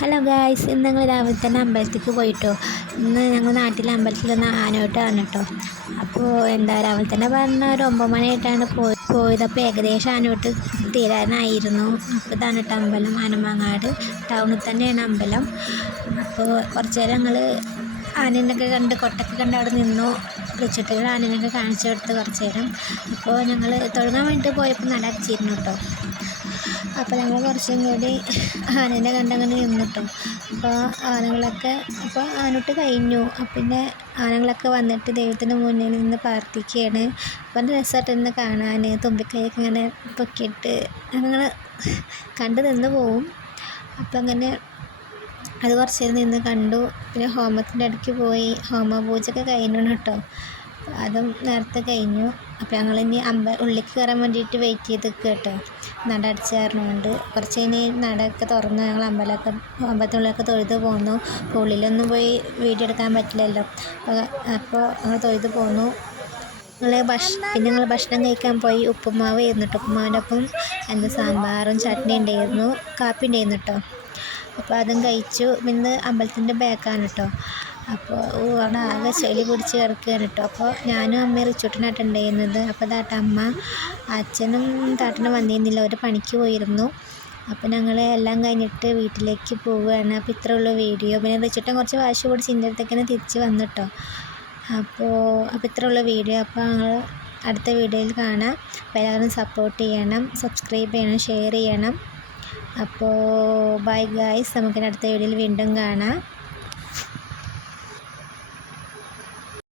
Hello guys ഇന്ന് ഞങ്ങൾ രാവിലെ തന്നെ അമ്പലത്തേക്ക് പോയിട്ടോ. ഇന്ന് ഞങ്ങൾ നാട്ടിലെ അമ്പലത്തിൽ നിന്ന് ആനോട്ടാണ് കേട്ടോ അപ്പോൾ എന്താ രാവിലെ തന്നെ പറഞ്ഞ ഒരു ഒമ്പത് മണിയായിട്ടാണ് പോയി പോയത്. അപ്പോൾ ഏകദേശം ആനോട്ട് തീരാനായിരുന്നു. അപ്പോൾ ഇതാണ് കേട്ടോ അമ്പലം. ആനമാങ്ങാട് ടൗണിൽ തന്നെയാണ് അമ്പലം. അപ്പോൾ കുറച്ച് നേരം ഞങ്ങൾ ആനേനൊക്കെ കണ്ട് കൊട്ടൊക്കെ കണ്ട് അവിടെ നിന്നു. വിളിച്ചിട്ട് ഞങ്ങൾക്ക് കാണിച്ചു കൊടുത്ത് കുറച്ച് നേരം. അപ്പോൾ ഞങ്ങൾ തൊഴുകാൻ വേണ്ടിയിട്ട് പോയപ്പോൾ നട അടിച്ചിരുന്നു കേട്ടോ. അപ്പോൾ ഞങ്ങൾ കുറച്ചും കൂടി ആനേനെ കണ്ടങ്ങനെ നിന്നിട്ടോ അപ്പോൾ ആനകളൊക്കെ അപ്പോൾ ആനോട്ട് കഴിഞ്ഞു. പിന്നെ ആനകളൊക്കെ വന്നിട്ട് ദൈവത്തിന് മുന്നിൽ നിന്ന് പ്രാർത്ഥിക്കുകയാണ്. അപ്പം നല്ല രസമായിട്ട് ഇന്ന് കാണാൻ തുമ്പിക്കൈയൊക്കെ ഇങ്ങനെ പൊക്കിയിട്ട് അങ്ങനെ കണ്ടു നിന്ന് പോവും. അപ്പം അങ്ങനെ അത് കുറച്ച് നേരം നിന്ന് കണ്ടു. പിന്നെ ഹോമത്തിന്റെ ഇടയ്ക്ക് പോയി. ഹോമപൂജയൊക്കെ കഴിഞ്ഞു കേട്ടോ. അതും നേരത്തെ കഴിഞ്ഞു. അപ്പോൾ ഞങ്ങൾ ഇനി അമ്പ ഉള്ളിലേക്ക് കയറാൻ വേണ്ടിയിട്ട് വെയിറ്റ് ചെയ്ത് നിൽക്കുക കേട്ടോ. നട അടിച്ച് കയറണമുണ്ട് കുറച്ച് കഴിഞ്ഞ് നടയൊക്കെ തുറന്ന് ഞങ്ങൾ അമ്പലമൊക്കെ അമ്പലത്തിനുള്ളിലൊക്കെ തൊഴുത് പോന്നു. ഉള്ളിലൊന്നും പോയി വീഡിയോ എടുക്കാൻ പറ്റില്ലല്ലോ. അപ്പോൾ ഞങ്ങൾ തൊഴുത് പോന്നു. ഞങ്ങൾ ഭക്ഷ പിന്നെ ഞങ്ങൾ ഭക്ഷണം കഴിക്കാൻ പോയി. ഉപ്പുമാവ് ഇരുന്നിട്ട് ഉപ്പുമാവിന്റെ ഒപ്പം സാമ്പാറും ചട്നി ഉണ്ടായിരുന്നു. കാപ്പി ഉണ്ടായിരുന്നു കേട്ടോ. അപ്പോൾ അതും കഴിച്ചു. പിന്നെ അമ്പലത്തിന്റെ ബാക്കാണ് കേട്ടോ. അപ്പോൾ അവിടെ ആകെ ചെളി പിടിച്ച് കിടക്കുകയാണ് കേട്ടോ അപ്പോൾ ഞാനും അമ്മയും റിച്ചൂട്ടനായിട്ട് ഉണ്ടായിരുന്നത്. അപ്പോൾ താട്ട അമ്മ അച്ഛനും താട്ടനും വന്നിരുന്നില്ല. ഒരു പണിക്ക് പോയിരുന്നു. അപ്പോൾ ഞങ്ങൾ എല്ലാം കഴിഞ്ഞിട്ട് വീട്ടിലേക്ക് പോവുകയാണ്. അപ്പോൾ ഇത്രേ ഉള്ളൂ വീഡിയോ. പിന്നെ റിച്ചൂട്ടൻ കുറച്ച് വാശി കൂടി എന്റെ അടുത്തേക്ക് തിരിച്ച് വന്നു കേട്ടോ അപ്പോൾ അപ്പോൾ ഇത്രേ ഉള്ളൂ വീഡിയോ. അപ്പോൾ ഞങ്ങൾ അടുത്ത വീഡിയോയിൽ കാണാം. അപ്പോൾ എല്ലാവരും സപ്പോർട്ട് ചെയ്യണം. സബ്സ്ക്രൈബ് ചെയ്യണം. ഷെയർ ചെയ്യണം. അപ്പോൾ ബൈ ഗായ്സ് നമുക്ക് അടുത്ത വീഡിയോയിൽ വീണ്ടും കാണാം.